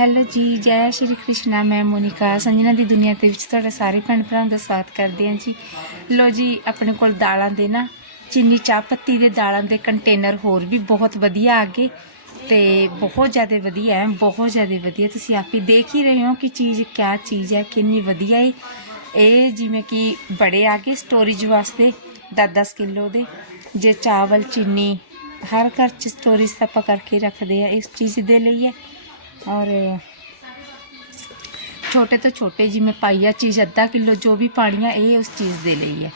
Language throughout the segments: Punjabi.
ਹੈਲੋ ਜੀ, ਜੈ ਸ਼੍ਰੀ ਕ੍ਰਿਸ਼ਨਾ ਮੈਂ ਮੋਨਿਕਾ ਸੰਜਨਾ ਦੀ ਦੁਨੀਆ ਦੇ ਵਿੱਚ ਤੁਹਾਡਾ ਸਾਰੇ ਭੈਣ ਭਰਾਵਾਂ ਦਾ ਸਵਾਗਤ ਕਰਦੇ ਹਾਂ ਜੀ। ਲੋ ਜੀ, ਆਪਣੇ ਕੋਲ ਦਾਲਾਂ ਦੇ ਨਾ, ਚੀਨੀ ਚਾਹ ਪੱਤੀ ਦੇ ਦਾਲਾਂ ਦੇ ਕੰਟੇਨਰ ਹੋਰ ਵੀ ਬਹੁਤ ਵਧੀਆ ਆ ਗਏ ਤੇ ਬਹੁਤ ਜ਼ਿਆਦਾ ਵਧੀਆ ਹੈ, ਬਹੁਤ ਜ਼ਿਆਦਾ ਵਧੀਆ। ਤੁਸੀਂ ਆਪ ਹੀ ਦੇਖ ਹੀ ਰਹੇ ਹੋ ਕਿ ਚੀਜ਼ ਕਿਆ ਚੀਜ਼ ਹੈ, ਕਿੰਨੀ ਵਧੀਆ ਹੈ ਇਹ ਜਿਵੇਂ ਕਿ ਬੜੇ ਆ ਗਏ ਸਟੋਰੇਜ ਵਾਸਤੇ 10-10 ਕਿਲੋ ਦੇ। ਜੇ ਚਾਵਲ, ਚੀਨੀ, ਹਰ ਘਰ ਚ ਸਟੋਰੇਜ ਆਪਾਂ ਕਰਕੇ ਰੱਖਦੇ ਆ, ਇਸ ਚੀਜ਼ ਦੇ ਲਈ ਹੈ। ਔਰ ਛੋਟੇ ਤੋਂ ਛੋਟੇ ਜਿਵੇਂ ਪਾਈਆ ਚੀਜ਼, ਅੱਧਾ ਕਿਲੋ ਜੋ ਵੀ ਪਾਣੀ ਆ, ਇਹ ਉਸ ਚੀਜ਼ ਦੇ ਲਈ ਹੈ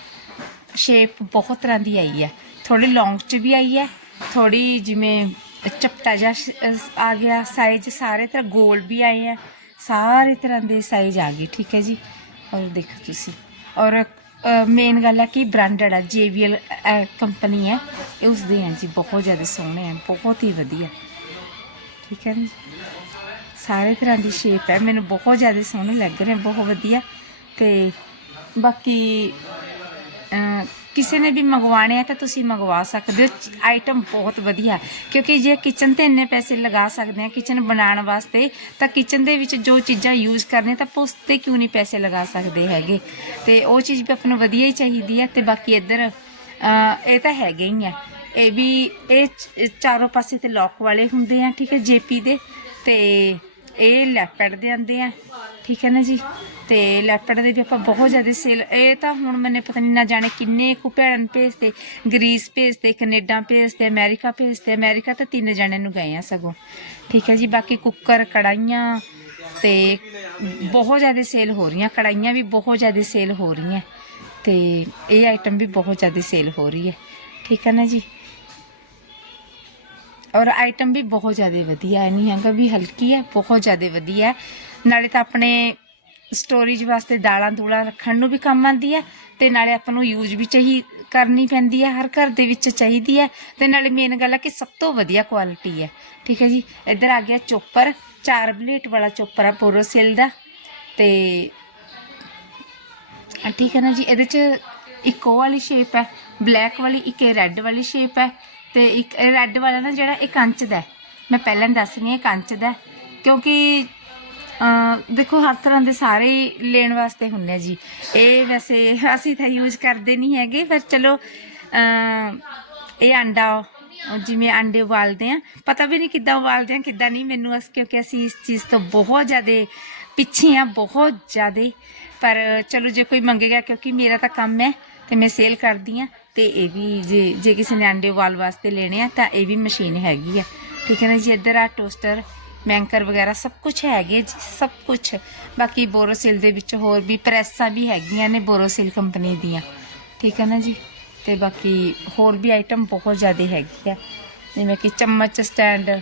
ਸ਼ੇਪ ਬਹੁਤ ਤਰ੍ਹਾਂ ਦੀ ਆਈ ਹੈ ਥੋੜੀ ਲੌਂਗ ਚ ਵੀ ਆਈ ਹੈ ਥੋੜੀ ਜਿਵੇਂ ਚਪਟਾ ਜਿਹਾ ਆ ਗਿਆ ਸਾਈਜ਼ ਸਾਰੇ ਤਰ੍ਹਾਂ ਗੋਲ ਵੀ ਆਏ ਆ, ਸਾਰੇ ਤਰ੍ਹਾਂ ਦੇ ਸਾਈਜ਼ ਆ ਗਏ, ਠੀਕ ਹੈ ਜੀ? ਔਰ ਦੇਖੋ ਤੁਸੀਂ। ਔਰ ਮੇਨ ਗੱਲ ਹੈ ਕਿ ਬ੍ਰਾਂਡਡ ਹੈ JBL ਕੰਪਨੀ ਹੈ ਇਹ ਉਸ ਦੇ ਹੈ ਜੀ, ਬਹੁਤ ਜ਼ਿਆਦਾ ਸੋਹਣੇ ਹੈ ਬਹੁਤ ਹੀ ਵਧੀਆ। ਠੀਕ ਹੈ ਜੀ? ਸਾਰੇ ਤਰ੍ਹਾਂ ਦੀ ਸ਼ੇਪ ਹੈ। ਮੈਨੂੰ ਬਹੁਤ ਜ਼ਿਆਦਾ ਸੋਹਣੇ ਲੱਗ ਰਹੇ, ਬਹੁਤ ਵਧੀਆ। ਤੇ ਬਾਕੀ ਕਿਸੇ ਨੇ ਵੀ ਮੰਗਵਾਣੇ ਆ ਤਾਂ ਤੁਸੀਂ ਮੰਗਵਾ ਸਕਦੇ ਹੋ। ਆਈਟਮ ਬਹੁਤ ਵਧੀਆ। ਕਿਉਂਕਿ ਜੇ ਕਿਚਨ ਤੇ ਇੰਨੇ ਪੈਸੇ ਲਗਾ ਸਕਦੇ ਆ ਕਿਚਨ ਬਣਾਉਣ ਵਾਸਤੇ, ਤਾਂ ਕਿਚਨ ਦੇ ਵਿੱਚ ਜੋ ਚੀਜ਼ਾਂ ਯੂਜ਼ ਕਰਨੇ ਤਾਂ ਆਪਾਂ ਉਸ ਤੇ ਕਿਉਂ ਨਹੀਂ ਪੈਸੇ ਲਗਾ ਸਕਦੇ ਹੈਗੇ? ਤੇ ਉਹ ਚੀਜ਼ ਵੀ ਆਪਾਂ ਨੂੰ ਵਧੀਆ ਹੀ ਚਾਹੀਦੀ ਹੈ। ਤੇ ਬਾਕੀ ਇੱਧਰ ਇਹ ਤਾਂ ਹੈਗੇ ਹੀ ਆ। ਇਹ ਵੀ, ਇਹ ਚਾਰੋਂ ਪਾਸੇ ਤੇ ਲੌਕ ਵਾਲੇ ਹੁੰਦੇ ਆ, ਠੀਕ ਹੈ, ਜੇਪੀ ਦੇ। ਤੇ ਇਹ ਲੈਪਡ ਦੇ ਆਂਦੇ ਆ, ਠੀਕ ਹੈ ਨਾ ਜੀ? ਤੇ ਲੈਪਡ ਦੇ ਵੀ ਆਪਾਂ ਬਹੁਤ ਜ਼ਿਆਦਾ ਸੇਲ ਇਹ ਤਾਂ ਹੁਣ ਮੈਨੇ ਪਤਾ ਨਹੀਂ ਨਾ ਜਾਣੇ ਕਿੰਨੇ ਕੁ ਭੈਣ ਭੇਜਤੇ ਗ੍ਰੀਸ ਭੇਜਤੇ ਕੈਨੇਡਾ ਭੇਜਤੇ ਅਮਰੀਕਾ ਭੇਜਤੇ ਅਮਰੀਕਾ ਤਾਂ ਤਿੰਨ ਜਣੇ ਨੂੰ ਗਏ ਆ ਸਗੋਂ, ਠੀਕ ਹੈ ਜੀ? ਬਾਕੀ ਕੁੱਕਰ ਕੜਾਈਆਂ ਤੇ ਬਹੁਤ ਜ਼ਿਆਦਾ ਸੇਲ ਹੋ ਰਹੀਆਂ ਕੜਾਈਆਂ ਵੀ ਬਹੁਤ ਜ਼ਿਆਦਾ ਸੇਲ ਹੋ ਰਹੀਆਂ, ਤੇ ਇਹ ਆਈਟਮ ਵੀ ਬਹੁਤ ਜ਼ਿਆਦਾ ਸੇਲ ਹੋ ਰਹੀ ਹੈ, ਠੀਕ ਹੈ ਨਾ ਜੀ? ਔਰ ਆਈਟਮ ਵੀ ਬਹੁਤ ਜ਼ਿਆਦਾ ਵਧੀਆ ਹੈ ਨਹੀਂ ਹੈਗਾ ਵੀ ਹਲਕੀ ਹੈ, ਬਹੁਤ ਜ਼ਿਆਦਾ ਵਧੀਆ ਹੈ। ਨਾਲੇ ਤਾਂ ਆਪਣੇ ਸਟੋਰੇਜ ਵਾਸਤੇ ਦਾਲਾਂ ਦੂਲਾਂ ਰੱਖਣ ਨੂੰ ਵੀ ਕੰਮ ਆਉਂਦੀ ਹੈ ਤੇ ਨਾਲੇ ਆਪਾਂ ਨੂੰ ਯੂਜ਼ ਵੀ ਚਾਹੀ ਕਰਨੀ ਪੈਂਦੀ ਹੈ, ਹਰ ਘਰ ਦੇ ਵਿੱਚ ਚਾਹੀਦੀ ਹੈ। ਤੇ ਨਾਲੇ ਮੇਨ ਗੱਲ ਹੈ ਕਿ ਸਭ ਤੋਂ ਵਧੀਆ ਕੁਆਲਿਟੀ ਹੈ, ਠੀਕ ਹੈ ਜੀ? ਇੱਧਰ ਆ ਗਿਆ ਚੋਪਰ, ਚਾਰ ਬਲੇਟ ਵਾਲਾ ਚੋਪਰ ਆ ਪੋਰੋਸਿਲ ਦਾ। ਤੇ ਠੀਕ ਹੈ ਨਾ ਜੀ, ਇਹਦੇ ਚ ਇੱਕ ਉਹ ਵਾਲੀ ਸ਼ੇਪ ਹੈ ਬਲੈਕ ਵਾਲੀ, ਇੱਕ ਇਹ ਰੈੱਡ ਵਾਲੀ ਸ਼ੇਪ ਹੈ। ਤੇ ਇੱਕ ਰੈੱਡ ਵਾਲਾ ਨਾ ਜਿਹੜਾ ਇਹ ਕੰਚ ਦਾ ਮੈਂ ਪਹਿਲਾਂ ਦੱਸ ਰਹੀ ਹਾਂ, ਇਹ ਕੰਚ ਦਾ ਕਿਉਂਕਿ ਦੇਖੋ ਹਰ ਤਰ੍ਹਾਂ ਦੇ ਸਾਰੇ ਲੈਣ ਵਾਸਤੇ ਹੁੰਦੇ ਆ ਜੀ। ਇਹ ਵੈਸੇ ਅਸੀਂ ਤਾਂ ਯੂਜ਼ ਕਰਦੇ ਨਹੀਂ ਹੈਗੇ, ਪਰ ਚਲੋ ਇਹ ਅੰਡਾ ਜਿਵੇਂ ਅੰਡੇ ਉਬਾਲਦੇ ਆ। ਪਤਾ ਵੀ ਨਹੀਂ ਕਿੱਦਾਂ ਉਬਾਲਦੇ ਆ, ਕਿੱਦਾਂ ਨਹੀਂ ਮੈਨੂੰ ਅਸ, ਕਿਉਂਕਿ ਅਸੀਂ ਇਸ ਚੀਜ਼ ਤੋਂ ਬਹੁਤ ਜ਼ਿਆਦਾ ਪਿੱਛੇ ਆ, ਬਹੁਤ ਜ਼ਿਆਦਾ। ਪਰ ਚਲੋ ਜੇ ਕੋਈ ਮੰਗੇਗਾ, ਕਿਉਂਕਿ ਮੇਰਾ ਤਾਂ ਕੰਮ ਹੈ, ਤੇ ਮੈਂ ਸੇਲ ਕਰਦੀ ਆ। ਤੇ ਇਹ ਵੀ ਜੇ ਜੇ ਕਿਸੇ ਨੇ ਅੰਡੇ ਉਬਾਲ ਵਾਸਤੇ ਲੈਣੇ ਆ, ਤਾਂ ਇਹ ਵੀ ਮਸ਼ੀਨ ਹੈਗੀ ਆ। ਠੀਕ ਹੈ ਨਾ ਜੀ? ਇੱਧਰ ਆ ਟੋਸਟਰ, ਮੈਂਕਰ ਵਗੈਰਾ ਸਭ ਕੁਝ ਹੈਗੇ ਜੀ, ਸਭ ਕੁਝ ਬਾਕੀ ਬੋਰੋਸਿਲ ਦੇ ਵਿੱਚ ਹੋਰ ਵੀ ਪ੍ਰੈਸਾਂ ਵੀ ਹੈਗੀਆਂ ਨੇ ਬੋਰੋਸਿਲ ਕੰਪਨੀ ਦੀਆਂ। ਠੀਕ ਹੈ ਨਾ ਜੀ? ਤੇ ਬਾਕੀ ਹੋਰ ਵੀ ਆਈਟਮ ਬਹੁਤ ਜ਼ਿਆਦਾ ਹੈਗੀ ਆ। ਜਿਵੇਂ ਕਿ ਚਮਚ ਸਟੈਂਡ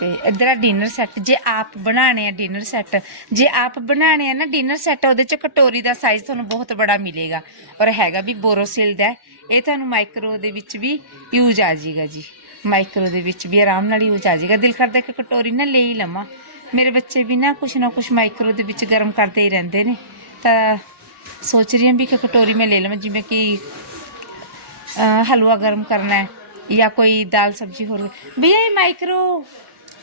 ਤੇ ਇੱਧਰ ਆ ਡਿਨਰ ਸੈੱਟ ਜੇ ਆਪ ਬਣਾਣੇ ਆ ਡਿਨਰ ਸੈੱਟ ਜੇ ਆਪ ਬਣਾਣੇ ਆ ਨਾ ਡਿਨਰ ਸੈੱਟ ਉਹਦੇ ਚ ਕਟੋਰੀ ਦਾ ਸਾਈਜ਼ ਤੁਹਾਨੂੰ ਬਹੁਤ ਬੜਾ ਮਿਲੇਗਾ। ਔਰ ਹੈਗਾ ਵੀ ਬੋਰੋਸਿਲ ਦਾ, ਇਹ ਤੁਹਾਨੂੰ ਮਾਈਕਰੋ ਦੇ ਵਿੱਚ ਵੀ ਯੂਜ਼ ਆ ਜਾਏਗਾ ਜੀ। ਮਾਈਕਰੋ ਦੇ ਵਿੱਚ ਵੀ ਆਰਾਮ ਨਾਲ ਯੂਜ਼ ਆ ਜਾਏਗਾ। ਦਿਲ ਕਰਦਾ ਕਿ ਕਟੋਰੀ ਨਾ ਲੈ ਹੀ ਲਵਾਂ। ਮੇਰੇ ਬੱਚੇ ਵੀ ਨਾ ਕੁਛ ਨਾ ਕੁਛ ਮਾਈਕਰੋ ਦੇ ਵਿੱਚ ਗਰਮ ਕਰਦੇ ਹੀ ਰਹਿੰਦੇ ਨੇ। ਤਾਂ ਸੋਚ ਰਹੀ ਹਾਂ ਵੀ ਕਿ ਕਟੋਰੀ ਮੈਂ ਲੈ ਲਵਾਂ, ਜਿਵੇਂ ਕਿ ਹਲਵਾ ਗਰਮ ਕਰਨਾ ਹੈ ਜਾਂ ਕੋਈ ਦਾਲ ਸਬਜ਼ੀ ਹੋਰ। ਵੀ ਇਹ ਮਾਈਕਰੋ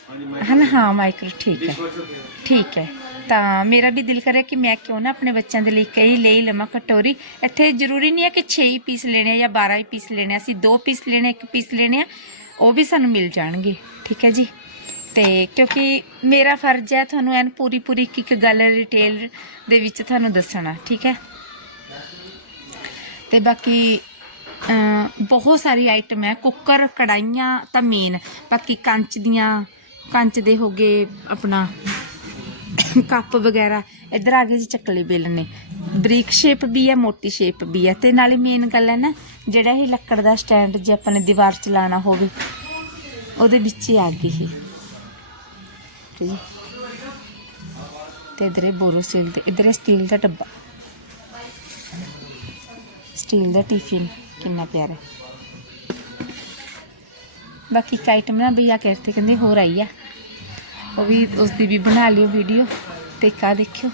ਹਨ? ਹਾਂ ਮਾਈਕਰੋ ਠੀਕ ਹੈ। ਠੀਕ ਹੈ। ਤਾਂ ਮੇਰਾ ਵੀ ਦਿਲ ਕਰਿਆ ਕਿ ਮੈਂ ਕਿਉਂ ਨਾ ਆਪਣੇ ਬੱਚਿਆਂ ਦੇ ਲਈ ਕਈ ਲਈ ਲਵਾਂ ਕਟੋਰੀ। ਇੱਥੇ ਜ਼ਰੂਰੀ ਨਹੀਂ ਹੈ ਕਿ 6 ਹੀ ਪੀਸ ਲੈਣੇ ਆ ਜਾਂ 12 ਹੀ ਪੀਸ ਲੈਣੇ ਆ। ਅਸੀਂ ਦੋ ਪੀਸ ਲੈਣੇ ਇੱਕ ਪੀਸ ਲੈਣੇ ਆ। ਉਹ ਵੀ ਸਾਨੂੰ ਮਿਲ ਜਾਣਗੇ। ਠੀਕ ਹੈ ਜੀ। ਤੇ ਕਿਉਂਕਿ ਮੇਰਾ ਫਰਜ਼ ਹੈ ਤੁਹਾਨੂੰ ਐਨ ਪੂਰੀ ਪੂਰੀ ਇੱਕ ਇੱਕ ਗੱਲ ਡਿਟੇਲ ਦੇ ਵਿੱਚ ਤੁਹਾਨੂੰ ਦੱਸਣਾ। ਠੀਕ ਹੈ। ਤੇ ਬਾਕੀ ਬਹੁਤ ਸਾਰੀ ਆਈਟਮ ਹੈ। ਕੁੱਕਰ ਕੜਾਈਆਂ ਤਾਂ ਮੇਨ ਬਾਕੀ ਕੰਚ ਦੀਆਂ ਕੰਚ ਦੇ ਹੋ ਗਏ ਆਪਣਾ ਕੱਪ ਵਗੈਰਾ। ਇੱਧਰ ਆ ਗਏ ਜੀ ਚੱਕਲੇ ਬੇਲਣੇ ਬਰੀਕ ਸ਼ੇਪ ਵੀ ਹੈ, ਮੋਟੀ ਸ਼ੇਪ ਵੀ ਹੈ। ਤੇ ਨਾਲੇ ਮੇਨ ਗੱਲ ਹੈ ਨਾ, ਜਿਹੜਾ ਇਹ ਲੱਕੜ ਦਾ ਸਟੈਂਡ ਜੇ ਆਪਾਂ ਨੇ ਦੀਵਾਰ 'ਚ ਲਾਣਾ ਹੋਵੇ, ਉਹਦੇ ਵਿੱਚ ਹੀ ਆ ਗਈ ਇਹ। ਠੀਕ ਜੀ। ਤੇ ਇਧਰ ਬੋਰੋਸਿਲ ਤੇ ਇਧਰ ਸਟੀਲ ਦਾ ਡੱਬਾ। ਸਟੀਲ ਦਾ ਟਿਫਿਨ ਕਿੰਨਾ ਪਿਆਰਾ ਬਾਕੀ ਇੱਕ ਆਈਟਮ ਨਾ ਭਈਆ ਕਹਿੰਦੇ ਕਹਿੰਦੇ ਹੋਰ ਆਈ ਆ। ਉਹ ਵੀ ਉਸ ਦੀ ਵੀ ਬਣਾ ਲਿਓ ਵੀਡੀਓ ਤੇ ਕਾ ਦੇਖਿਓ।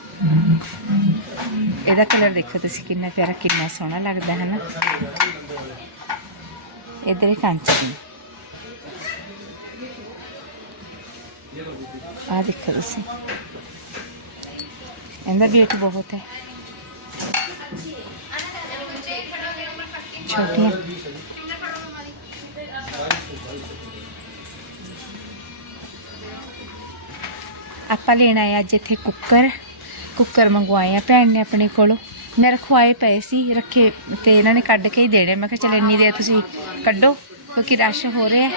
ਇਹਦਾ ਕਲਰ ਦੇਖੋ ਤੁਸੀਂ ਕਿੰਨਾ ਪਿਆਰਾ, ਕਿੰਨਾ ਸੋਹਣਾ ਲੱਗਦਾ ਹੈ ਨਾ ਇਧਰ ਇਹ ਕੰਚ ਦੀ ਆ ਦੇਖੋ ਤੁਸੀਂ। ਇਹਦਾ ਵੇਟ ਬਹੁਤ ਹੈ। ਛੋਟੀਆਂ। ਆਪਾਂ ਲੈਣਾ ਹੈ ਅੱਜ ਇੱਥੇ ਕੁੱਕਰ ਕੁੱਕਰ ਮੰਗਵਾਏ ਆ ਭੈਣ ਨੇ ਆਪਣੇ ਕੋਲੋਂ। ਮੈਂ ਰਖਵਾਏ ਪਏ ਸੀ, ਰੱਖੇ ਤੇ ਇਹਨਾਂ ਨੇ ਕੱਢ ਕੇ ਹੀ ਦੇਣੇ। ਮੈਂ ਕਿਹਾ ਚਲ ਇੰਨੀ ਦੇਰ ਤੁਸੀਂ ਕੱਢੋ, ਕਿਉਂਕਿ ਰਸ਼ ਹੋ ਰਿਹਾ ਹੈ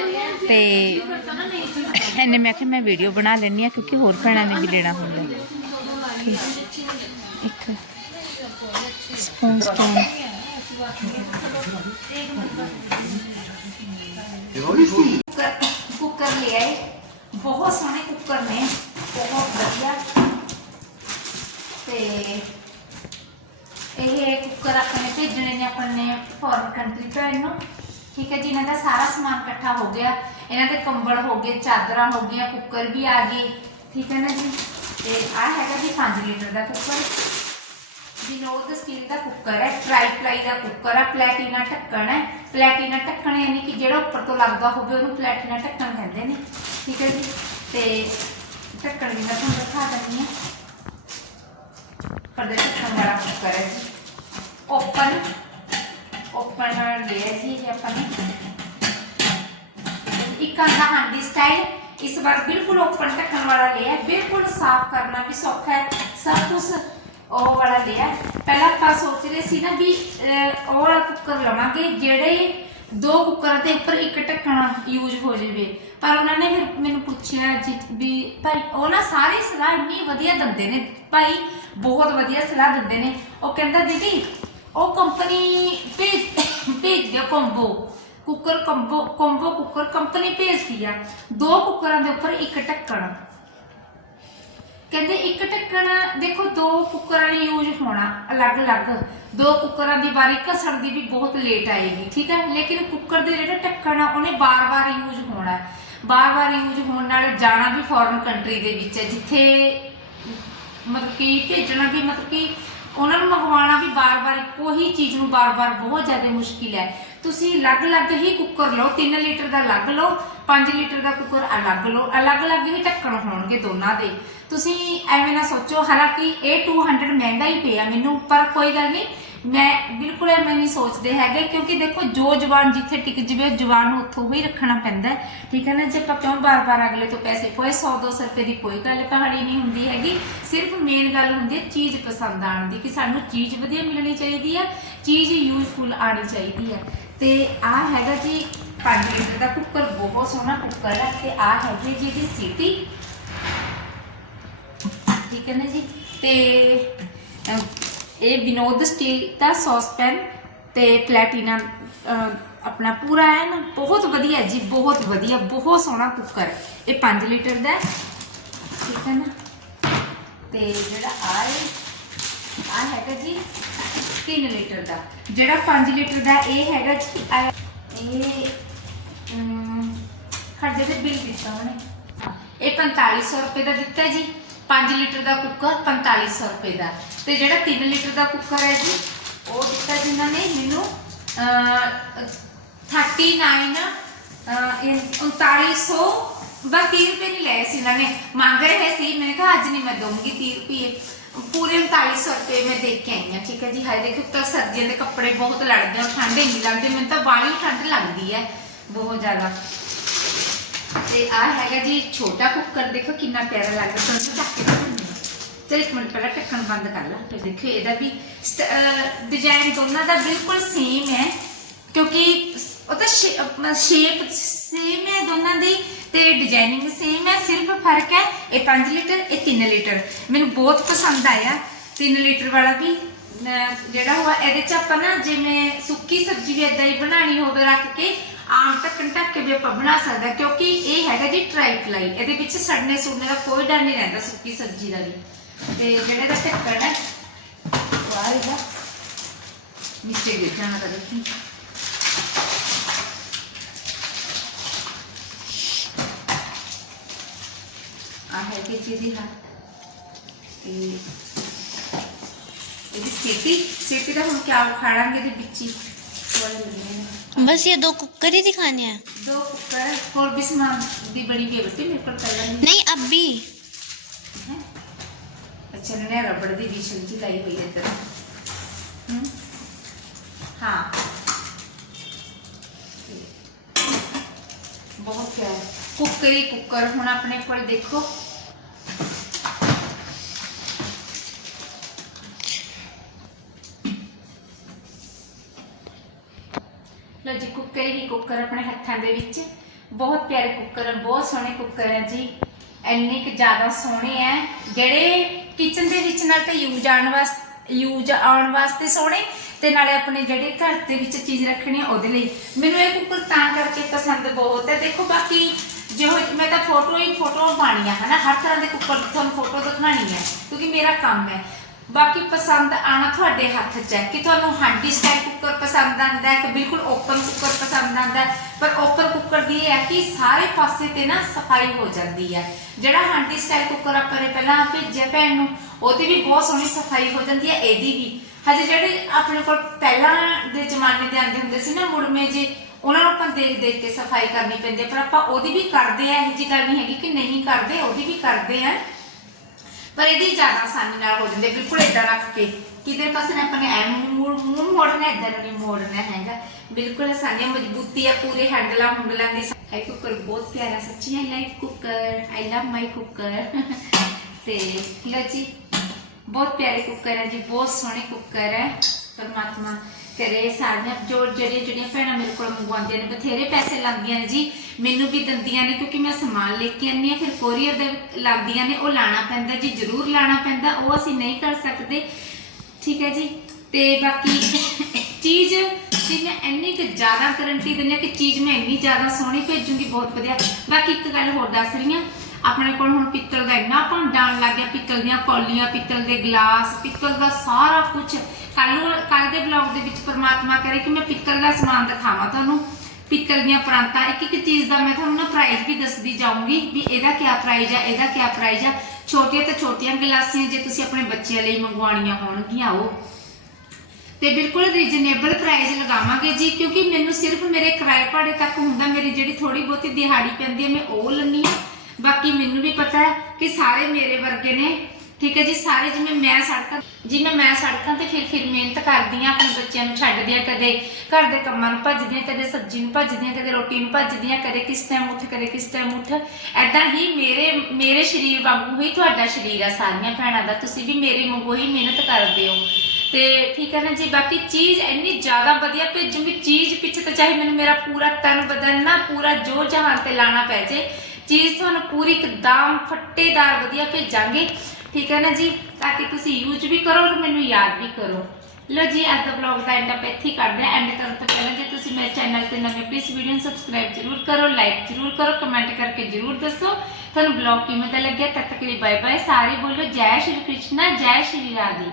ਤੇ ਇਹਨੇ ਮੈਂ ਕਿਹਾ ਮੈਂ ਵੀਡੀਓ ਬਣਾ ਲੈਣੀ ਆ ਕਿਉਂਕਿ ਹੋਰ ਭੈਣਾਂ ਨੇ ਵੀ ਲੈਣਾ ਹੁੰਦਾ ਹੈ। ਇੱਕ ਸਪੂਨ ਸਪੂਨ। ਕੁੱਕਰ ਕੁੱਕਰ ਲੈ ਆਏ। ਬਹੁਤ ਸੋਹਣੇ ਕੁੱਕਰ ਨੇ। ਬਹੁਤ ਵਧੀਆ। ਤੇ ਇਹ ਕੁੱਕਰ ਆਪਣੇ ਭੇਜਣੇ ਨੇ ਆਪਣੇ ਫੋਰਨ ਕੰਟਰੀ ਭੈਣ ਨੂੰ। ਠੀਕ ਹੈ ਜੀ, ਇਹਨਾਂ ਦਾ ਸਾਰਾ ਸਮਾਨ ਇਕੱਠਾ ਹੋ ਗਿਆ। ਇਹਨਾਂ ਦੇ ਕੰਬਲ ਹੋ ਗਏ, ਚਾਦਰਾਂ ਹੋ ਗਈਆਂ, ਕੁੱਕਰ ਵੀ ਆ ਗਏ। ਠੀਕ ਹੈ ਨਾ ਜੀ? ਤੇ ਆਹ ਹੈਗਾ ਜੀ 5 ਲੀਟਰ ਦਾ ਕੁੱਕਰ। ਵਿਨੋਦ ਸਟੀਲ ਦਾ ਕੁੱਕਰ ਹੈ ਟਰਾਈ ਪਲਾਈ ਦਾ ਕੁੱਕਰ ਹੈ ਪਲੈਟੀਨਾ ਢੱਕਣ ਹੈ। ਪਲੈਟੀਨਾ ਢੱਕਣ ਯਾਨੀ ਕਿ ਜਿਹੜਾ ਉੱਪਰ ਤੋਂ ਲੱਗਦਾ ਹੋਵੇ ਉਹਨੂੰ ਪਲੈਟੀਨਾ ਢੱਕਣ ਕਹਿੰਦੇ ਨੇ। ਠੀਕ ਹੈ ਜੀ? ਤੇ ਢੱਕਣ ਵੀ ਮੈਂ ਤੁਹਾਨੂੰ ਦਿਖਾ ਦਿੰਦੀ ਹਾਂ। ਪਰਦੇ ਢੱਕਣ ਵਾਲਾ ਕੁੱਕਰ ਹੈ ਜੀ। ਓਪਨ ਓਪਨ ਲਿਆ ਜੀ ਇਹ ਆਪਾਂ ਨੇ। ਇੱਕ ਆਂਦਾ ਹਾਂਡੀ ਸਟਾਈਲ ਇਸ ਵਾਰ ਬਿਲਕੁਲ ਓਪਨ ਢੱਕਣ ਵਾਲਾ ਲਿਆ ਬਿਲਕੁਲ ਸਾਫ਼ ਕਰਨਾ ਵੀ ਸੌਖਾ ਹੈ। ਸਭ ਕੁਝ ਉਹ ਵਾਲਾ ਲਿਆ। ਪਹਿਲਾਂ ਆਪਾਂ ਸੋਚ ਰਹੇ ਸੀ ਨਾ ਵੀ ਅਹ, ਉਹ ਵਾਲਾ ਕੁੱਕਰ ਲਵਾਂਗੇ ਜਿਹੜੇ ਦੋ ਕੁੱਕਰਾਂ ਦੇ ਉੱਪਰ ਇੱਕ ਢੱਕਣਾ ਯੂਜ਼ ਹੋ ਜਾਵੇ। ਪਰ ਉਹਨਾਂ ਨੇ ਫਿਰ ਮੈਨੂੰ ਪੁੱਛਿਆ ਜੀ ਵੀ ਭਾਈ ਉਹ ਨਾ ਸਾਰੀ ਸਲਾਹ ਇੰਨੀ ਵਧੀਆ ਦਿੰਦੇ ਨੇ। ਭਾਈ ਬਹੁਤ ਵਧੀਆ ਸਲਾਹ ਦਿੰਦੇ ਨੇ। ਉਹ ਕਹਿੰਦਾ ਦੀਦੀ ਉਹ ਕੰਪਨੀ ਭੇਜ ਭੇਜ ਦਿਓ combo cooker combo combo cooker company ਭੇਜਦੀ ਆ। ਦੋ ਕੁੱਕਰਾਂ ਦੇ ਉੱਪਰ ਇੱਕ ਢੱਕਣ। ਕਹਿੰਦੇ ਇੱਕ ਢੱਕਣ, ਦੇਖੋ ਦੋ ਕੁੱਕਰਾਂ ਨੇ ਯੂਜ਼ ਹੋਣਾ ਅਲੱਗ-ਅਲੱਗ। ਦੋ ਕੁੱਕਰਾਂ ਦੀ ਵਾਰੀ ਘਸਣ ਦੀ ਵੀ ਬਹੁਤ ਲੇਟ ਆਏਗੀ, ਠੀਕ ਹੈ? ਲੇਕਿਨ ਕੁੱਕਰ ਦੇ ਜਿਹੜਾ ਢੱਕਣ ਆ, ਉਹਨੇ ਬਾਰ-ਬਾਰ ਯੂਜ਼ ਹੋਣਾ ਬਾਰ-ਬਾਰ ਯੂਜ਼ ਹੋਣ ਨਾਲ ਜਾਣਾ ਵੀ ਫੋਰਨ ਕੰਟਰੀ ਦੇ ਵਿੱਚ ਹੈ, ਜਿੱਥੇ ਮਤਲਬ ਕਿ ਭੇਜਣਾ ਵੀ, ਮਤਲਬ ਕਿ ਉਹਨਾਂ ਨੂੰ ਮੰਗਵਾਉਣਾ ਵੀ ਬਾਰ-ਬਾਰ ਇੱਕੋ ਹੀ ਚੀਜ਼ ਨੂੰ ਬਾਰ-ਬਾਰ ਬਹੁਤ ਜ਼ਿਆਦਾ ਮੁਸ਼ਕਿਲ ਹੈ। ਤੁਸੀਂ ਅਲੱਗ-ਅਲੱਗ ਹੀ ਕੁੱਕਰ ਲਓ 3 ਲੀਟਰ ਦਾ ਅਲੱਗ ਲਓ 5 ਲੀਟਰ ਦਾ ਕੁੱਕਰ ਅਲੱਗ ਲਓ, ਅਲੱਗ-ਅਲੱਗ ਹੀ ਢੱਕਣ ਹੋਣਗੇ ਦੋਨਾਂ ਦੇ। ਤੁਸੀਂ ਐਵੇਂ ਨਾ ਸੋਚੋ, ਹਾਲਾਂਕਿ ਇਹ 200 ਮਹਿੰਗਾ ਹੀ ਪਿਆ ਮੈਨੂੰ, ਪਰ ਕੋਈ ਗੱਲ ਨਹੀਂ, ਮੈਂ ਬਿਲਕੁਲ ਐਵੇਂ ਨਹੀਂ ਸੋਚਦੇ ਹੈਗੇ, ਕਿਉਂਕਿ ਦੇਖੋ ਜੋ ਜਵਾਨ ਜਿੱਥੇ ਟਿਕ ਜਵੇ ਜਵਾਨ ਨੂੰ ਉੱਥੋਂ ਹੀ ਰੱਖਣਾ ਪੈਂਦਾ ਠੀਕ ਹੈ ਨਾ, ਜੇ ਆਪਾਂ ਕਿਉਂ ਬਾਰ-ਬਾਰ ਅਗਲੇ ਤੋਂ ਪੈਸੇ ਕੋਈ 100 200 ਰੁਪਏ ਦੀ ਕੋਈ ਗੱਲ ਕਹਾਣੀ ਨਹੀਂ ਹੁੰਦੀ ਹੈਗੀ। ਸਿਰਫ ਮੇਨ ਗੱਲ ਹੁੰਦੀ ਹੈ ਚੀਜ਼ ਪਸੰਦ ਆਉਣ ਦੀ, ਕਿ ਸਾਨੂੰ ਚੀਜ਼ ਵਧੀਆ ਮਿਲਣੀ ਚਾਹੀਦੀ ਹੈ, ਚੀਜ਼ ਯੂਜ਼ਫੁਲ ਆਣੀ ਚਾਹੀਦੀ ਹੈ। ਤੇ ਆਹ ਹੈਗਾ ਜੀ 5 ਲੀਟਰ ਦਾ ਕੁੱਕਰ, ਬਹੁਤ ਸੋਹਣਾ ਕੁੱਕਰ ਹੈ। ਤੇ ਆਹ ਹੈਗੀ ਜੀ ਇਹਦੀ ਸੀਟੀ। ਠੀਕ ਹੈ ਨਾ ਜੀ? ਤੇ ਇਹ ਵਿਨੋਦ ਸਟੀਲ ਦਾ ਸੌਸਪੈਨ ਤੇ ਪਲੈਟੀਨਾ ਆਪਣਾ ਪੂਰਾ ਹੈ ਨਾ? ਬਹੁਤ ਵਧੀਆ ਜੀ, ਬਹੁਤ ਵਧੀਆ, ਬਹੁਤ ਸੋਹਣਾ ਕੁੱਕਰ ਇਹ 5 ਲੀਟਰ ਦਾ ਠੀਕ ਹੈ ਨਾ? ਤੇ ਜਿਹੜਾ ਆ ਹੈ ਆ ਹੈਗਾ ਜੀ 3 ਲੀਟਰ ਦਾ। ਜਿਹੜਾ 5 ਲੀਟਰ ਦਾ ਇਹ ਹੈਗਾ ਜੀ ਇਹ ਅਮ, ਦੇ ਬਿੱਲ ਦਿੱਤਾ ਉਹਨੇ। ਇਹ 4500 ਰੁਪਏ ਦਾ ਦਿੱਤਾ ਜੀ 5 ਲੀਟਰ ਦਾ ਕੁੱਕਰ 4500 ਰੁਪਏ ਦਾ। ਤੇ ਜਿਹੜਾ 3 ਲੀਟਰ ਦਾ ਕੁੱਕਰ ਹੈ ਜੀ ਉਹ ਦਿੱਤਾ ਜਿਨ੍ਹਾਂ ਨੇ ਮੈਨੂੰ ਅਹ, 39 ਅਹ, ਇਹ 3900 ਬਸ 30 ਰੁਪਏ ਨਹੀਂ ਲਏ ਸੀ ਇਹਨਾਂ ਨੇ। ਮੰਗ ਰਹੇ ਸੀ, ਮੈਂ ਕਿਹਾ ਅੱਜ ਨਹੀਂ ਮੈਂ ਦਊਂਗੀ 30 ਰੁਪਏ। ਪੂਰੇ 3900 ਰੁਪਏ ਮੈਂ ਦੇ ਕੇ ਆਈ ਹਾਂ, ਠੀਕ ਹੈ ਜੀ। ਹਾਏ, ਦੇਖੋ ਤਾਂ ਸਰਦੀਆਂ ਦੇ ਕੱਪੜੇ ਬਹੁਤ ਲੜਦੇ ਆ, ਠੰਡੇ ਨਹੀਂ ਲੱਗਦੇ ਮੈਨੂੰ ਤਾਂ ਬਾਲੀ ਠੰਡ ਲੱਗਦੀ ਹੈ, ਬਹੁਤ ਜ਼ਿਆਦਾ। ਤੇ ਆ ਹੈਗਾ ਜੀ ਛੋਟਾ ਕੁੱਕਰ, ਦੇਖੋ ਕਿੰਨਾ ਪਿਆਰਾ ਲੱਗਦਾ ਤੁਹਾਨੂੰ ਚੱਕ ਕੇ ਦਿਖਾਉਂਦੀ ਹਾਂ। ਚਲ ਇੱਕ ਮਿੰਟ ਪਹਿਲਾਂ ਢੱਕਣ ਬੰਦ ਕਰ ਲਾ, ਫਿਰ ਦੇਖੋ ਇਹਦਾ ਵੀ ਡਿਜ਼ਾਈਨ ਦੋਨਾਂ ਦਾ ਬਿਲਕੁਲ ਸੇਮ ਹੈ, ਕਿਉਂਕਿ ਉਹ ਤਾਂ ਸ਼ੇਪ ਸੇਮ ਹੈ, ਦੋਨਾਂ ਦੀ ਤੇ ਡਿਜ਼ਾਈਨਿੰਗ ਸੇਮ ਹੈ, ਸਿਰਫ ਫ਼ਰਕ ਹੈ ਇਹ 5 ਲੀਟਰ, ਇਹ 3 ਲੀਟਰ। ਮੈਨੂੰ ਬਹੁਤ ਪਸੰਦ ਆਇਆ। 3 ਲੀਟਰ ਵਾਲਾ ਵੀ ਜਿਹੜਾ ਹੋਆ ਇਹਦੇ ਚ ਆਪਾਂ ਨਾ ਜਿਵੇਂ ਸੁੱਕੀ ਸਬਜ਼ੀ ਵੀ ਇਦਾਂ ਹੀ ਬਣਾਣੀ ਹੋਵੇ ਰੱਖ ਕੇ, ਆਮ ਢੱਕਣ ਢੱਕ ਕੇ ਵੀ ਆਪਾਂ ਬਣਾ ਸਕਦਾ ਕਿਉਂਕਿ ਇਹ ਹੈਗਾ ਜੀ ਟਰਾਈ ਪਲਾਈ ਇਹਦੇ ਵਿੱਚ ਸੜਨੇ ਸੁੜਨੇ ਦਾ ਕੋਈ ਡਰ ਨਹੀਂ ਰਹਿੰਦਾ ਸੁੱਕੀ ਸਬਜ਼ੀ ਦਾ ਵੀ। ਤੇ ਜਿਹੜੇ ਦਾ ਢੱਕਣ ਹੈ ਵਾਹਿਗਾ ਨੀਚੇ ਗਿਰ ਜਾਣਾ ਤਾਂ ਦੇਖੀ। हल्की सीटी सीटी तो हम क्या बस ये दो कुकर ही दिखाने हैं। दो कुकर और भी सामान दी बड़ी भी बेटी मेरे को नहीं। अब भी। अच्छा ने रबड़ दी भी सब्ज़ी लाई हुई है इधर। हम्म। हाँ। बहुत प्यार। कुकर ही कुकर हूँ अपने को देखो। ਜੀ ਹੀ ਕੁੱਕਰ ਆਪਣੇ ਹੱਥਾਂ ਦੇ ਵਿੱਚ। ਬਹੁਤ ਪਿਆਰੇ ਕੁੱਕਰ ਬਹੁਤ ਸੋਹਣੇ ਕੁੱਕਰ ਹੈ ਜੀ। ਇੰਨੇ ਕਿ ਜ਼ਿਆਦਾ ਸੋਹਣੇ ਹੈ ਜਿਹੜੇ ਕਿਚਨ ਦੇ ਵਿੱਚ ਨਾਲ ਤਾਂ ਯੂਜ਼ ਆਉਣ ਵਾਸਤੇ ਯੂਜ਼ ਆਉਣ ਵਾਸਤੇ ਸੋਹਣੇ ਤੇ ਨਾਲੇ ਆਪਣੇ ਜਿਹੜੇ ਘਰ ਦੇ ਵਿੱਚ ਚੀਜ਼ ਰੱਖਣੀ ਹੈ ਉਹਦੇ ਲਈ। ਮੈਨੂੰ ਇਹ ਕੁੱਕਰ ਤਾਂ ਕਰਕੇ ਪਸੰਦ ਬਹੁਤ ਹੈ ਦੇਖੋ ਬਾਕੀ ਜਿਹੋ ਮੈਂ ਤਾਂ ਫੋਟੋ ਹੀ ਫੋਟੋ ਪਾਣੀ ਆ ਹਨਾ? ਹਰ ਤਰ੍ਹਾਂ ਦੇ ਕੁੱਕਰ ਦੀ ਤੁਹਾਨੂੰ ਫੋਟੋ ਦਿਖਾਣੀ ਹੈ ਕਿਉਂਕਿ ਮੇਰਾ ਕੰਮ ਹੈ ਬਾਕੀ ਪਸੰਦ ਆਣਾ ਤੁਹਾਡੇ ਹੱਥ 'ਚ ਹੈ ਕਿ ਤੁਹਾਨੂੰ ਹਾਂਡੀ ਸਟਾਈਲ ਕੁੱਕਰ ਪਸੰਦ ਆਉਂਦਾ ਹੈ ਕਿ ਬਿਲਕੁਲ ਓਪਨ ਕੁੱਕਰ ਪਸੰਦ ਆਉਂਦਾ ਹੈ? ਪਰ ਓਪਨ ਕੁੱਕਰ ਦੀ ਇਹ ਹੈ ਕਿ ਸਾਰੇ ਪਾਸੇ ਤੇ ਨਾ ਸਫ਼ਾਈ ਹੋ ਜਾਂਦੀ ਹੈ। ਜਿਹੜਾ ਹਾਂਡੀ ਸਟਾਈਲ ਕੁੱਕਰ ਆਪਾਂ ਨੇ ਪਹਿਲਾਂ ਭੇਜਿਆ ਭੈਣ ਨੂੰ, ਉਹਦੀ ਵੀ ਬਹੁਤ ਸੋਹਣੀ ਸਫ਼ਾਈ ਹੋ ਜਾਂਦੀ ਹੈ, ਇਹਦੀ ਵੀ। ਹਜੇ ਜਿਹੜੇ ਆਪਣੇ ਕੋਲ ਪਹਿਲਾਂ ਦੇ ਜ਼ਮਾਨੇ ਦੇ ਆਂਦੇ ਹੁੰਦੇ ਸੀ ਨਾ ਮੁੜਮੇ ਜੇ, ਉਹਨਾਂ ਨੂੰ ਆਪਾਂ ਦੇਖ ਦੇਖ ਕੇ ਸਫ਼ਾਈ ਕਰਨੀ ਪੈਂਦੀ ਹੈ। ਪਰ ਆਪਾਂ ਉਹਦੀ ਵੀ ਕਰਦੇ ਆ, ਇਹ ਜੀ ਗੱਲ ਨਹੀਂ ਹੈਗੀ ਕਿ ਨਹੀਂ ਕਰਦੇ, ਉਹਦੀ ਵੀ ਕਰਦੇ ਆ। ਪਰ ਇਹਦੀ ਜ਼ਿਆਦਾ ਆਸਾਨੀ ਨਾਲ ਹੋ ਜਾਂਦੀ ਹੈ, ਬਿਲਕੁਲ ਏਦਾਂ ਰੱਖ ਕੇ। ਕਿਤੇ ਪਾਸੇ ਨੇ ਆਪਣੇ ਐ ਮੂੰਹ ਮੂੰਹ ਮੋੜਨਾ ਏਦਾਂ ਨਹੀਂ ਮੋੜਨਾ ਹੈਗਾ। ਬਿਲਕੁਲ ਆਸਾਨੀ ਹੈ, ਮਜ਼ਬੂਤੀ ਹੈ ਪੂਰੇ ਹੈਂਡਲਾਂ ਹੁੰਗਲਾਂ ਦੀ ਹੈ ਕੁੱਕਰ ਬਹੁਤ ਪਿਆਰਾ ਸੱਚੀ I like cooker I love my cooker ਤੇ ਲੋ ਜੀ ਬਹੁਤ ਪਿਆਰੇ ਕੁੱਕਰ ਹੈ ਜੀ ਬਹੁਤ ਸੋਹਣੇ ਕੁੱਕਰ ਹੈ। ਪਰਮਾਤਮਾ ਤੇਰੇ ਸਾਰੀਆਂ ਜੋ ਜਿਹੜੀਆਂ ਜਿਹੜੀਆਂ ਭੈਣਾਂ ਮੇਰੇ ਕੋਲ ਮੰਗਵਾਉਂਦੀਆਂ ਨੇ, ਬਥੇਰੇ ਪੈਸੇ ਲੱਗਦੀਆਂ ਨੇ ਜੀ। ਮੈਨੂੰ ਵੀ ਦਿੰਦੀਆਂ ਨੇ ਕਿਉਂਕਿ ਮੈਂ ਸਮਾਨ ਲੈ ਕੇ ਆਉਂਦੀ ਹਾਂ, ਫਿਰ ਕੋਰੀਅਰ ਦੇ ਲੱਗਦੀਆਂ ਨੇ, ਉਹ ਲਾਣਾ ਪੈਂਦਾ ਜੀ, ਜ਼ਰੂਰ ਲਾਣਾ ਪੈਂਦਾ, ਉਹ ਅਸੀਂ ਨਹੀਂ ਕਰ ਸਕਦੇ। ਠੀਕ ਹੈ ਜੀ? ਤੇ ਬਾਕੀ ਚੀਜ਼ ਦੀ ਮੈਂ ਇੰਨੀ ਕੁ ਜ਼ਿਆਦਾ ਗਰੰਟੀ ਦਿੰਦੀ ਹਾਂ ਕਿ ਚੀਜ਼ ਮੈਂ ਇੰਨੀ ਜ਼ਿਆਦਾ ਸੋਹਣੀ ਭੇਜੂੰਗੀ, ਬਹੁਤ ਵਧੀਆ। ਬਾਕੀ ਇੱਕ ਗੱਲ ਹੋਰ ਦੱਸ ਰਹੀ ਹਾਂ ਆਪਣੇ ਕੋਲ ਹੁਣ ਪਿੱਤਲ ਦਾ ਇੰਨਾ ਭਾਂਡਾ ਆਉਣ ਲੱਗ ਗਿਆ, ਪਿੱਤਲ ਦੀਆਂ ਕੌਲੀਆਂ, ਪਿੱਤਲ ਦੇ ਗਲਾਸ, ਪਿੱਤਲ ਦਾ ਸਾਰਾ ਕੁਝ ਕੱਲ ਨੂੰ ਕੱਲ ਦੇ ਬਲੌਗ ਦੇ ਵਿੱਚ ਪ੍ਰਮਾਤਮਾ ਕਰੇ ਕਿ ਮੈਂ ਪਿੱਤਲ ਦਾ ਸਮਾਨ ਦਿਖਾਵਾਂ ਤੁਹਾਨੂੰ। ਪਿੱਤਲ ਦੀਆਂ ਪ੍ਰਾਂਤਾਂ, ਇੱਕ ਇੱਕ ਚੀਜ਼ ਦਾ ਮੈਂ ਤੁਹਾਨੂੰ ਨਾ ਪ੍ਰਾਈਸ ਵੀ ਦੱਸਦੀ ਜਾਊਂਗੀ ਵੀ ਇਹਦਾ ਕੀ ਪ੍ਰਾਈਸ ਆ, ਇਹਦਾ ਕੀ ਪ੍ਰਾਈਸ ਆ। ਛੋਟੀਆਂ ਤੇ ਛੋਟੀਆਂ ਗਲਾਸੀਆਂ ਜੇ ਤੁਸੀਂ ਆਪਣੇ ਬੱਚਿਆਂ ਲਈ ਮੰਗਵਾਉਣੀਆਂ ਹੋਣਗੀਆਂ ਉਹ। ਤੇ ਬਿਲਕੁਲ ਰੀਜ਼ਨੇਬਲ ਪ੍ਰਾਈਸ ਲਗਾਵਾਂਗੇ ਜੀ, ਕਿਉਂਕਿ ਮੈਨੂੰ ਸਿਰਫ ਮੇਰੇ ਕਿਰਾਏ ਭਾੜੇ ਤੱਕ ਹੁੰਦਾ, ਮੇਰੀ ਜਿਹੜੀ ਥੋੜੀ ਬਹੁਤੀ ਦਿਹਾੜੀ ਪੈਂਦੀ ਹੈ ਮੈਂ ਉਹ ਲੰਨੀ ਆ ਬਾਕੀ ਮੈਨੂੰ ਵੀ ਪਤਾ ਹੈ ਕਿ ਸਾਰੇ ਮੇਰੇ ਵਰਗੇ ਨੇ, ਠੀਕ ਹੈ ਜੀ? ਸਾਰੇ ਜਿਵੇਂ ਮੈਂ ਸੜਕਾਂ ਜਿਵੇਂ ਮੈਂ ਸੜਕਾਂ ਤੇ ਫਿਰ ਫਿਰ ਮਿਹਨਤ ਕਰਦੀ ਆ ਆਪਣੇ ਬੱਚਿਆਂ ਨੂੰ ਛੱਡਦੀ ਆ ਕਦੇ, ਘਰ ਦੇ ਕੰਮਾਂ ਨੂੰ ਭੱਜਦੀ ਆ ਕਦੇ ਸਬਜ਼ੀ ਨੂੰ ਭੱਜਦੀ ਆ ਕਦੇ ਰੋਟੀ ਨੂੰ ਭੱਜਦੀ ਆ ਕਦੇ ਕਿਸ ਟਾਈਮ ਉੱਠ, ਕਦੇ ਕਿਸ ਟਾਈਮ ਉੱਠ। ਐਦਾਂ ਹੀ ਮੇਰੇ ਮੇਰੇ ਸਰੀਰ ਵਾਂਗੂ ਹੀ ਤੁਹਾਡਾ ਸਰੀਰ ਆ, ਸਾਰੀਆਂ ਭੈਣਾਂ ਦਾ। ਤੁਸੀਂ ਵੀ ਮੇਰੇ ਵਾਂਗੂ ਹੀ ਮਿਹਨਤ ਕਰਦੇ ਹੋ। ਤੇ ਠੀਕ ਹੈ ਨਾ ਜੀ? ਬਾਕੀ ਚੀਜ਼ ਇੰਨੀ ਜ਼ਿਆਦਾ ਵਧੀਆ ਭੇਜੂਗੀ, ਚੀਜ਼ ਪਿੱਛੇ ਤਾਂ ਚਾਹੇ ਮੈਨੂੰ ਮੇਰਾ ਪੂਰਾ ਤਨ ਬਦਨ ਨਾ, ਪੂਰਾ ਜੋ ਜਹਾਨ ਤੇ ਲਾਣਾ ਪੈ ਜੇ ਚੀਜ਼ ਤੁਹਾਨੂੰ ਪੂਰੀ ਇੱਕਦਮ ਫੱਟੇਦਾਰ ਵਧੀਆ ਭੇਜਾਂਗੇ, ਠੀਕ ਹੈ ਨਾ ਜੀ? ਤਾਂ ਕਿ ਤੁਸੀਂ ਯੂਜ਼ ਵੀ ਕਰੋ ਔਰ ਮੈਨੂੰ ਯਾਦ ਵੀ ਕਰੋ। ਲੋ ਜੀ, ਅੱਜ ਦਾ ਬਲੌਗ ਦਾ ਐਂਡ ਇੱਥੇ ਕਰਦੇ ਹਾਂ। ਐਂਡ ਕਰਨ ਤੋਂ ਪਹਿਲਾਂ ਜੇ ਤੁਸੀਂ ਮੇਰੇ ਚੈਨਲ ਤੇ ਨਵੇਂ ਪਲੀਜ਼ ਵੀਡੀਓ ਨੂੰ ਸਬਸਕ੍ਰਾਈਬ ਜ਼ਰੂਰ ਕਰੋ ਲਾਈਕ ਜ਼ਰੂਰ ਕਰੋ ਕਮੈਂਟ ਕਰਕੇ ਜ਼ਰੂਰ ਦੱਸੋ। ਤੁਹਾਨੂੰ ਬਲੌਗ ਕਿਵੇਂ ਦਾ ਲੱਗਿਆ? ਤਦ ਤੱਕ ਲਈ ਬਾਏ ਬਾਏ ਸਾਰੇ ਬੋਲੋ, ਜੈ ਸ਼੍ਰੀ ਕ੍ਰਿਸ਼ਨ, ਜੈ ਸ਼੍ਰੀ ਰਾਧੇ।